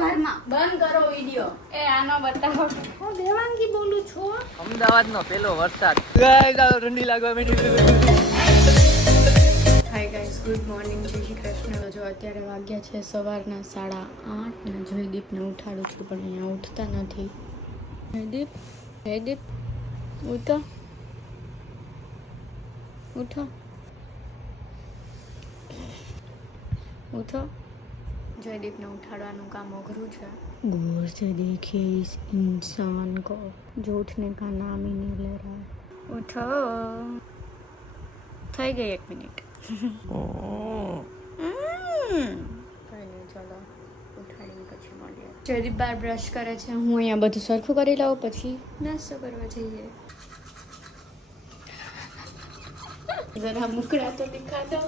ઘરમાં. બંધ કરો વિડિયો. એ આનો બતાવો. હું દેવાંગી બોલું છું. અમદાવાદનો પહેલો વરસાદ. ગાઈસ આ ઠંડી લાગવા માંડી. હાય ગાઈસ, ગુડ મોર્નિંગ, જય શ્રી કૃષ્ણ. જો અત્યારે વાગ્યા છે સવારના 8:30 ને જયદીપને ઉઠાડું છું પણ અહીંયા ઉઠતા નથી. જયદીપ ઉઠો ઉઠો ઉઠો. जयदीप ने उठाड़वानुं काम अघरू है. गौर से देखिए इस इंसान को जो उठने का नाम ही नहीं ले रहा. उठो. થઈ ગઈ 1 મિનિટ. ચલો ઉઠાડીને પછી મળીએ. જયદીપ બાર બ્રશ કરે છે, હું અહીંયા બધું સરખું કરી લઉં પછી નાસ્તો કરવા જઈએ. જરા મુકડા તો દિખા દો.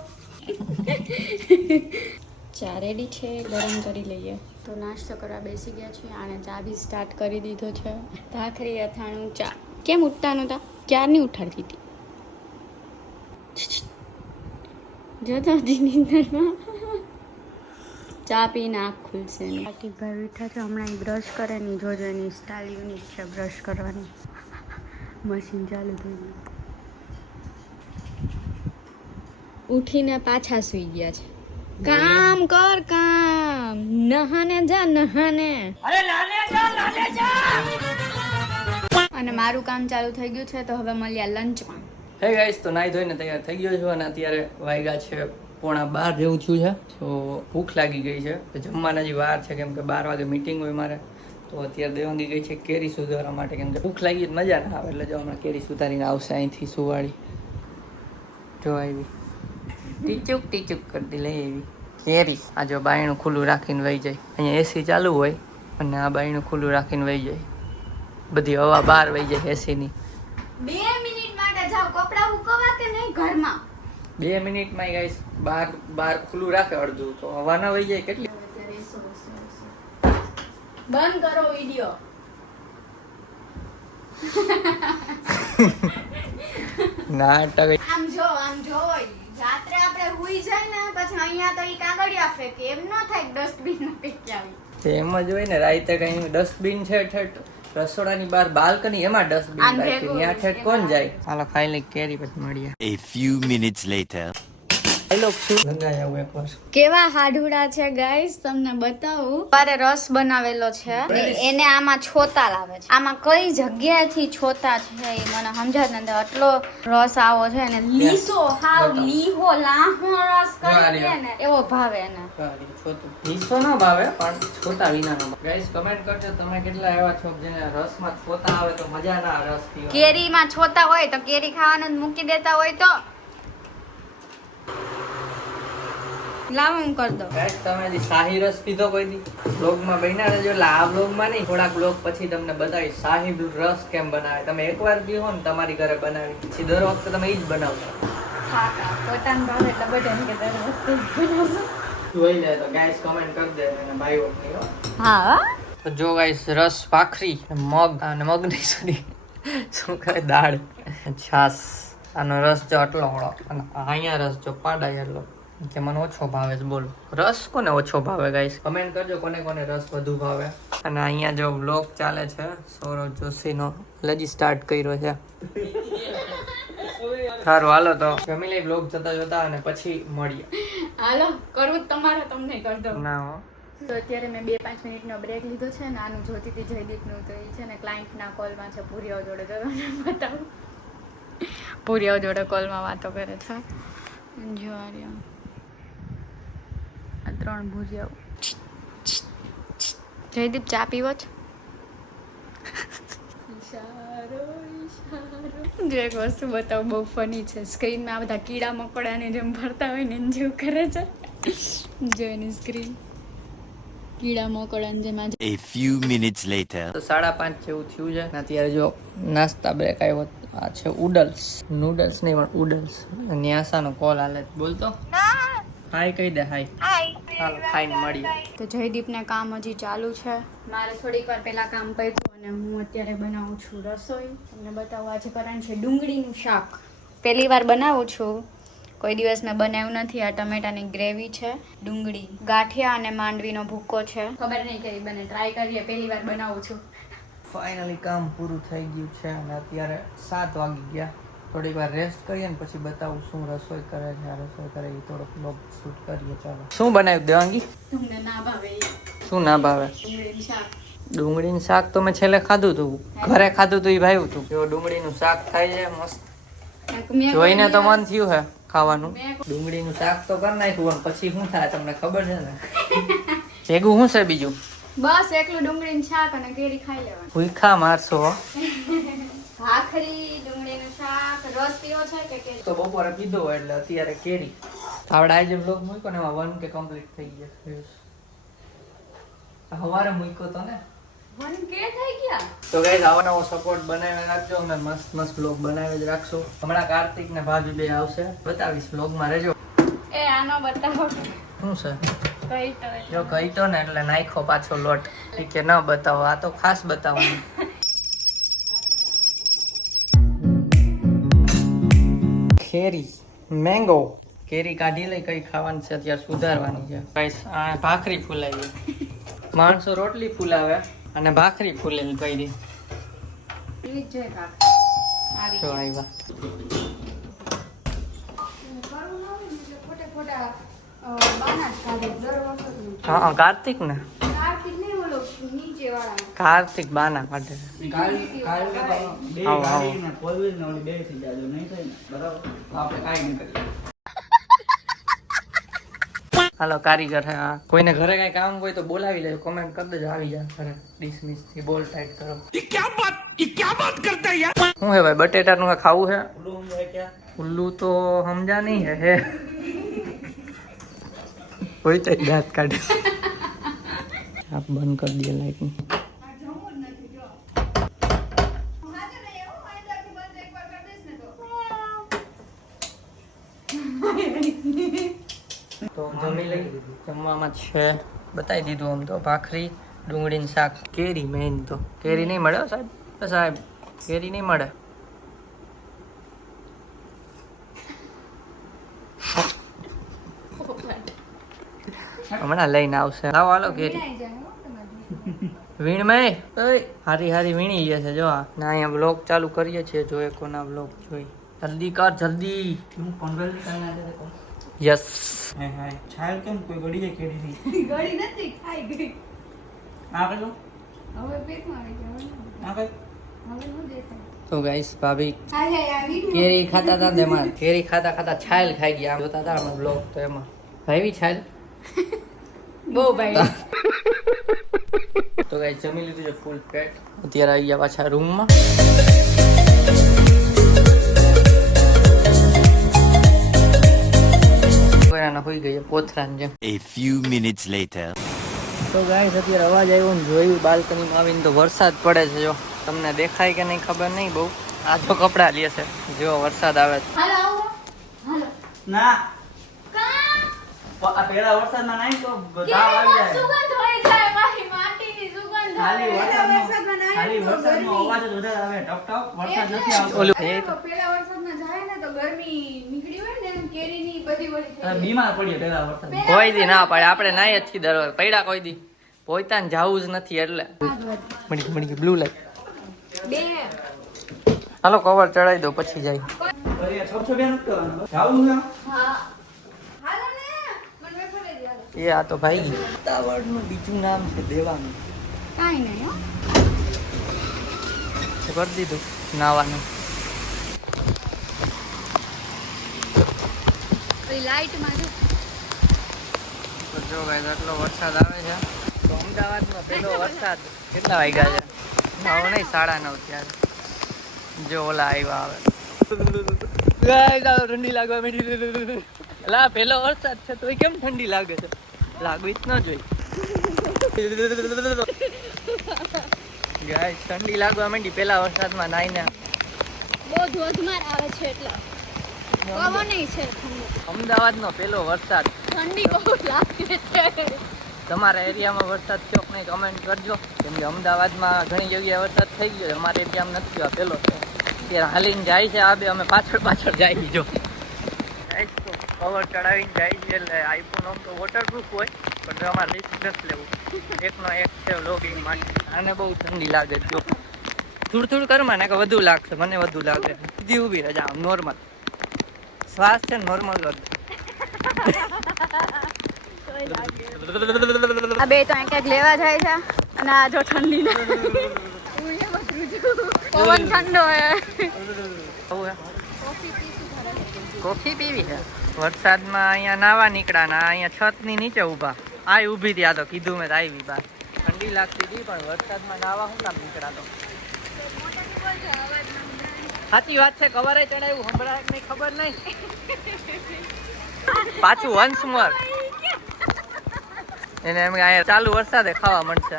ચા રેડી છે, ગરમ કરી લઈએ. તો નાસ્તો કરવા બેસી ગયા છીએ. આને ચા બી સ્ટાર્ટ કરી દીધો છે. ભાખરી અથાણું ચા. કેમ ઉઠતા નહોતા? ક્યારની ઉઠાડતી હતી? જોતા હતી નીંદરમાં. ચા પીને આંખ ખુલશે ને. બાકી ભાઈ ઉઠા છે, હમણાં બ્રશ કરે નહીં. જોજો એની સ્ટાઇલ યુનિક છે બ્રશ કરવાની. મશીન ચાલુ થઈ ગયું. ઉઠીને પાછા સૂઈ ગયા છે. काम कर काम. नहाने जा नहाने. अरे नहाने जा. અને મારું કામ ચાલુ થઈ ગયું છે તો હવે મળ્યા લંચમાં. હે ગાઈસ, તો નાઈ ધોઈને તૈયાર થઈ ગયો છું અને અત્યારે વાગ્યા છે 11:15 જેવું થયું છે. તો ભૂખ લાગી ગઈ છે. તો જમવાના જે વાર છે કેમ કે 12 વાગે મીટિંગ હોય મારે. તો અત્યારે દેવાંગી ગઈ છે કેરી સુધારવા માટે કેમ કે ભૂખ લાગી મજા ના આવે. એટલે જો હમણાં કેરી સુધારીને આવશે અહીંથી સુવાળી. જો આવી ટીચુક કરતી લઈ આવી કેરી. આ જો બાયણું ખુલ્લું રાખીને વહી જાય. અહીંયા એસી ચાલુ હોય અને આ બાયણું ખુલ્લું રાખીને વહી જાય. બધી હવા બહાર વહી જાય એસીની. 2 મિનિટ માટે જાવ કપડા સુકવવા કે નહીં ઘરમાં. 2 મિનિટમાં ગાઈસ બહાર ખુલ્લું રાખે અડધું તો હવા ના વહી જાય. કેટલી બંધ કરો વિડિયો. નાટક. આમ જો રાત્રે આપણે હુઈ જાય ને પછી અહીંયા તો ઈ કાગળિયા ફેંકે. એમ ન થાય ડસ્ટબિન માં ફેંકી આવી. એમ જ હોય ને. રાતે કઈ ડસ્ટબિન છે ઠેઠ રસોડાની બહાર બાલ્કની એમાં ડસ્ટબિન રાખી ત્યાં ઠેઠ કોણ જાય. હાલો ખાઈ લઈ કેરી પછી મળીએ. A few minutes later. કેવા હાડુડા છે ગાઈસ, તમને બતાવું. મારે રસ બનાવેલો છે એને આમાં છોતા લાવે છે. આમાં કઈ જગ્યાએથી છોતા છે એ મને સમજાત નથી. આટલો રસ આવો છે ને લીસો હાવ લીહો લાહો રસ કરી દે ને એવો ભાવે એને. લીસો ન ભાવે પણ છોતા વિના નો. ગાઈસ કમેન્ટ કરજો તમે કેટલા એવા છો જેને રસમાં છોતા આવે તો મજા ના આવે રસ પીવા. કેરીમાં છોતા હોય તો કેરી ખાવાનું મૂકી દેતા હોય તો લાવ હું કરી દો. ગાઈસ તમે જે શાહી રસ પીધો કોઈ દી બ્લોગમાં બન્યા રહેજો. એટલે આ બ્લોગમાં નહીં, થોડાક બ્લોગ પછી તમને બતાવીશ શાહી રસ કેમ બનાવે. તમે એકવાર પીવો ને તમારી ઘરે બનાવી પછી દર વખતે તમે ઈ જ બનાવશો. હા પોતાનું ભાવે એટલે બધાને કે દર વખતે બનાવશો. જોઈ જાય તો ગાઈસ કમેન્ટ કરી દે અને ભાઈઓ ની. હા તો જો ગાઈસ રસ ભાખરી મગ અને મગ નહીં સોરી શું કહે દાળ છાસ. આનો રસ જો આટલો હોળો અને અહીંયા રસ જો પાડાય એટલો કે મને ઓછો ભાવે છે. બોલો રસ કોને ઓછો ભાવે ગાઈસ કમેન્ટ કરજો કોને કોને રસ વધુ ભાવે. અને અહીંયા જો વ્લોગ ચાલે છે સૌરવ જોશીનો હજી સ્ટાર્ટ કર્યો છે. સારું હાલો તો ફેમિલી વ્લોગ જોતા અને પછી મળીએ. હાલો કરવું તમારે તમને કરી દો. ના હો. તો અત્યારે મેં 2-5 મિનિટનો બ્રેક લીધો છે ને આનું જોતી હતી જયદીપનું. તો એ છે ને ક્લાયન્ટના કોલમાં છે. પૂરિયાઓ જોડે જો બતાવું. પૂરિયાઓ જોડે કોલમાં વાતો કરે છે. જો આ 3 ભૂરિયાઓ. જયદીપ ચા પીવો છો? જો એક વસ્તુ બતાવું બહુ ફની છે. સ્ક્રીનમાં આ બધા કીડા મકોડાને જેમ ફરતા હોય ને જેવું કરે છે. જો એની સ્ક્રીન કીડા મકોડાને જેમ. A few minutes later. તો 5:30 જેવું થયું છે. અત્યારે જો નાસ્તા બ્રેક આવ્યો. આ છે ઉડલ્સ. નૂડલ્સ નહીં પણ ઉડલ્સ. ન્યાસાનો કોલ હાલે. બોલતો હાય કહી દે. હાય હાલો ખાઈને મળીએ. તો જયદીપને કામ હજી ચાલુ છે. મારે થોડીક વાર પહેલા કામ પત્યું અને હું અત્યારે બનાવું છું રસોઈ. તમને બતાવું આજે કરવાનું છે ડુંગળીનું શાક. પહેલી વાર બનાવું છું. કોઈ દિવસ મેં બનાવ્યું નથી. આ ટમેટાની ગ્રેવી છે, ડુંગળી, ગાંઠિયા અને માંડવીનો ભૂકો છે. ખબર નહીં કઈ બને, ટ્રાય કરીએ. પહેલી વાર બનાવું છું. ફાઇનલી કામ પૂરું થઈ ગયું છે અને અત્યારે 7 વાગી ગયા. થોડી વાર રેસ્ટ કરીએ ને પછી બતાવું શું રસોઈ કરે છે. રસોઈ કરે એ થોડોક બ્લોગ શૂટ કરીએ. ચાલો. શું બનાવ્યું દેવાંગી? તમને ના ભાવે શું ના ભાવે? ડુંગળીનું શાક. ડુંગળીનું શાક તો મેં છેલ્લે ખાધું હતું, ઘરે ખાધું હતું એ ભાવ્યું હતું. જો ડુંગળીનું શાક થાય છે મસ્ત, જોઈને તો મન થયું હે ખાવાનું. ડુંગળીનું શાક તો કરી નાખ્યું અને પછી શું થાય તમને ખબર છે ને? ભેગું શું છે બીજું? બસ એકલું ડુંગળીનું શાક અને કેરી ખાઈ લેવાનું. ભૂખા મારશો. ભાખરી, ડુંગળીનું શાક. રસ પીવો છે કે કેરી? તો બપોરે પીધો હોય એટલે અત્યારે કેરી. આવડે આજે બ્લોગ મૂક્યો ને એમાં 1K કમ્પ્લીટ થઈ ગયા. સવારે મૂક્યો તો ને 1K થઈ ગયા. તો ગાઈસ આવો નવો સપોર્ટ બનાવી રાખજો. અમે મસ્ત મસ્ત બ્લોગ બનાવી જ રાખશું. હમણાં કાર્તિક ને ભાભી બે આવશે, બતાવીશ બ્લોગમાં રહેજો. એ આનો બતાવો. શું છે? કઈ તો જો કહી તો ને એટલે નાખ્યો પાછો લોટ. ઈ કે ન બતાવો, આ તો ખાસ બતાવવાનું. કેરી, મેંગો. કેરી કાઢી લઈ, કઈ ખાવાની છે અત્યારે સુધારવાની છે. ગાઈસ આ ભાખરી ફૂલાવી. માણસો રોટલી ફૂલાવે અને ભાખરી ફૂલેલી કરી. એવી જ જોઈએ કાક. આવી જો ગયા. આવ્યા. કરું ન હોય ને એટલે ખોટે ખોટા બાના જ કાઢે. દર વખત હા કાર્તિક ને કાર્તિક નહીં, ઓલો નીચે વાળા. કાર્તિક બાના કાઢે. આવો, આવો. હાલો કારીગર હે આ. કોઈને ઘરે કઈ કામ હોય તો બોલાવી લેજો, કમેન્ટ કરી દેજો, આવી જાય ઘરે. ડિસમિસ થી બોલ ટાઈટ કરો. ये क्या बात करता है यार? શું હે ભાઈ, બટેટાનું ખાવું છે? ઉલ્લू તો સમજા નહીં હે. કોઈ તો દાંત કાઢે. આપ બંધ કરી દઈએ લાઈટ. તો જમી લઈ. જમવામાં છે બતાવી દીધું આમ તો ભાખરી, ડુંગળીનું શાક, કેરી. મેઇન તો કેરી નહીં મળે હો સાહેબ. સાહેબ કેરી નહીં મળે. હમણાં લઈને આવશે. લાવો હાલો કેરી. વીણમાં હારી હારી વીણી ગયા છે. જો આ ના અહીંયા બ્લોગ ચાલુ કરીએ છીએ. જો કોના બ્લોગ જોઈ. જલ્દી કર જલ્દી. યસ. છાલ કેમ કોઈ ગળી જાય કેડી ગળી નથી, ખાઈ ગઈ. આ કજો હવે પેટમાં આવી ગયો. આ કઈ હવે નો દેખાય. તો ગાઈસ ભાભી હાય હાય આવી કેરી ખાતા હતા તેમાં કેરી ખાતા ખાતા છાલ ખાઈ ગયા. આમ જોતા હતા અમે બ્લોગ તો એમાં ભાઈ છાલ બહુ ભાઈ. તો ગાઈસ જમી લીધું છે ફૂલ પેટ. અત્યારે આવી ગયા પાછા રૂમમાં. હોઈ ગઈ પોથરાન જેમ. A few minutes later. તો ગાઈસ અત્યારે અવાજ આવ્યો ને જોયું બાલ્કનીમાં આવીને તો વરસાદ પડે છે. જો તમને દેખાય કે નહીં ખબર નહીં બહુ. આ જો કપડા લે છે. જો વરસાદ આવે છે. હાલો આવો. હાલો. ના કા આ પેલા વરસાદમાં નાઈ તો કેવી તાવ આવી મસ્ત જાય. સુગંધ હોય છે, મારી માટીની સુગંધ. ખાલી આવે. વરસાદનો અવાજ જ વધારે આવે. ટપ ટપ વરસાદ નથી આવતો. ઓલું પેલા વરસાદમાં જાય ને તો ગરમી નીકળી હોય ને એમ કેરીની બધી વળી થઈ અરે જાય. બીમાર પડીએ પેલા વરસાદ. કોઈ દી ના પડે. આપણે નાઈ જ છીએ દર પૈડા કોઈ દી. પોઈતાને જાવું જ નથી એટલે. મળી બ્લુ લાઈટ. બે હાલો કવર ચડાવી દો પછી જાય. અરે છોપ છોપ નથી કરવાનું. જાવું છે. હા હાલો ને મને વેફર લઈ દે હાલો. એ આ તો ભાઈ ઉતાવળનું બીજું નામ છે દેવાનું. કાઈ નહીં હો. કરી દીધું નાવાનું. ઓલી લાઈટમાં જો. તો જો ભાઈ આટલો વરસાદ આવે છે. તો અમદાવાદમાં પહેલો વરસાદ કેટલા વાગ્યા છે? 9 નહીં 9:30 ત્યારે. જો ઓલા આવ્યા આવે. ઠંડી લાગવા માંડી. લા પહેલો વરસાદ છે તો કેમ ઠંડી લાગે છે? લાગવી જ ન જોઈ. ગાઈસ ઠંડી લાગવા માંડી પહેલા વરસાદમાં નાઈને. બહુ ધોધમાર આવે છે એટલે પવન નહીં છે ઠંડો. અમદાવાદનો પહેલો વરસાદ. ઠંડી બહુ લાગે છે. તમારા એરિયામાં વરસાદ થયો કે નહીં કમેન્ટ કરજો. કેમ કે અમદાવાદમાં ઘણી જગ્યાએ વરસાદ થઈ ગયો છે. અમારા એરિયામાં નથી થયો. પહેલો છે અત્યારે હાલીને જાય છે આ બે. અમે પાછળ જાય જો. તો કવર ચડાવીને જાય છે એટલે આઈફોન આમ તો વોટરપ્રૂફ હોય પણ અમારે રિસ્ક નથી લેવું એકનો એક છે વ્લોગિંગ માટે આને બહુ ઠંડી લાગે જો થોડું કરમાં ને કે વધુ લાગશે મને વધુ લાગે સીધી ઊભી રહે આમ નોર્મલ શ્વાસ છે નોર્મલ જ આ બે તો ક્યાંક લેવા જાય છે અને આ જો ઠંડી પવન ઠંડો કોફી પીવી છે વરસાદમાં અહીંયા નાવા નીકળ્યા ને અહીંયા છતની નીચે ઊભા આ ઊભી હતી આ તો કીધું મેં આવી બહાર ઠંડી લાગતી હતી પણ વરસાદમાં નાવા હું નામ નીકળાતો સાચી વાત છે કવરે ચડાવ્યું હમણાં નહીં ખબર નહીં પાછું વન્સ મોર એને એમ અહીંયા ચાલુ વરસાદે ખાવા મળશે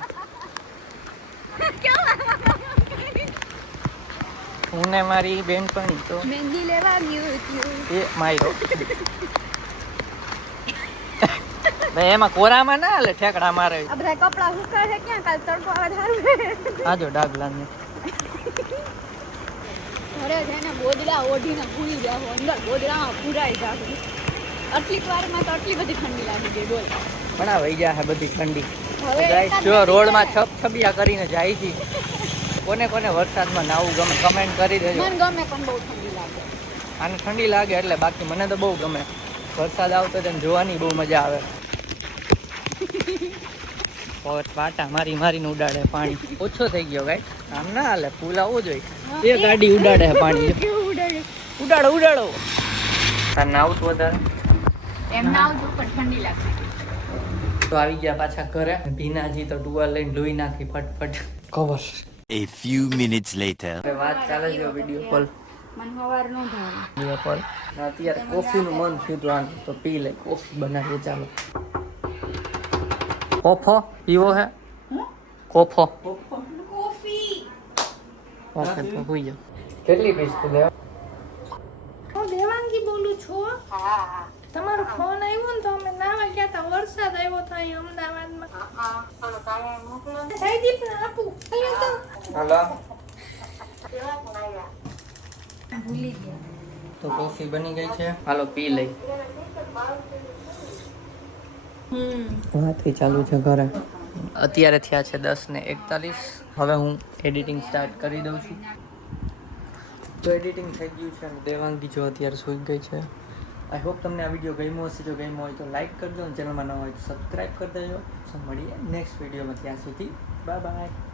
હું ને મારી બેનપણી તો મહેંદી લેવા ગયું એ માયરો એમાં કોરામાં ના હાલે ઠેકડા મારે આ બધા કપડા સુકાય છે ક્યાં કાલ તડકો આવે સારું આજો ડાગલા ને ઘરે છે ને ગોદડા ઓઢીને ભૂલી જાવ અંદર ગોદડામાં પૂરાઈ જાવ આટલી વારમાં તો આટલી બધી ઠંડી લાગી ગઈ બોલ પણ આ વહી જાય બધી ઠંડી હવે ગાઈસ જો રોડમાં છબછબિયા કરીને જાય છે કોને કોને વરસાદમાં નાવું ગમે કમેન્ટ કરી દેજો મને ગમે પણ બહુ ઠંડી લાગે આને ઠંડી લાગે એટલે બાકી મને તો બહુ ગમે વરસાદ આવતો તેને જોવાની બહુ મજા આવે વાટા મારીને ઉડાડે પાણી ઓછો થઈ ગયો ગાઈસ આમ ના હાલે ફૂલ આવવો જોઈએ એ ગાડી ઉડાડે પાણી ઉડાડો તાર નાવું તો વધારે એમ ના આવતું પણ ઠંડી લાગે તો આવી ગયા પાછા ઘરે ભીનાજી તો ટુવાલ લઈને લોહી નાખી ફટફટ cover A few minutes later. વાત ચાલે છે વિડીયો કોલ મન હવાર નો ભાવે વિડીયો કોલ અત્યારે કોફીનું મન થયું તો પી લે કોફી બનાવીએ ચાલો કોફો પીવો હે કોફો કોફી ઓકે તો હોઈ જાવ કેટલી પીસ તું લેવા હું દેવાંગી બોલું છું તમારો ફોન આવ્યો ને તો અમે નાવા ગયા તા વરસાદ આવ્યો તો અહીં અમદાવાદમાં જયદીપ ને આપું અહીંયા હાલો ભૂલી ગયા તો કોફી બની ગઈ છે હાલો પી લઈ વાત ચાલુ છે ઘરે અત્યારે થયા છે 10:41 હવે હું એડિટિંગ સ્ટાર્ટ કરી દઉં છું તો એડિટિંગ થઈ ગયું છે અને દેવાંગી જો અત્યારે સૂઈ ગઈ છે આઈ હોપ તમને આ વિડીયો ગમ્યો હશે જો ગમ્યો હોય તો લાઈક કરજો અને ચેનલમાં ન હોય તો સબસ્ક્રાઈબ કરી દેજો મળીએ નેક્સ્ટ વિડીયોમાં ત્યાં સુધી બાય બાય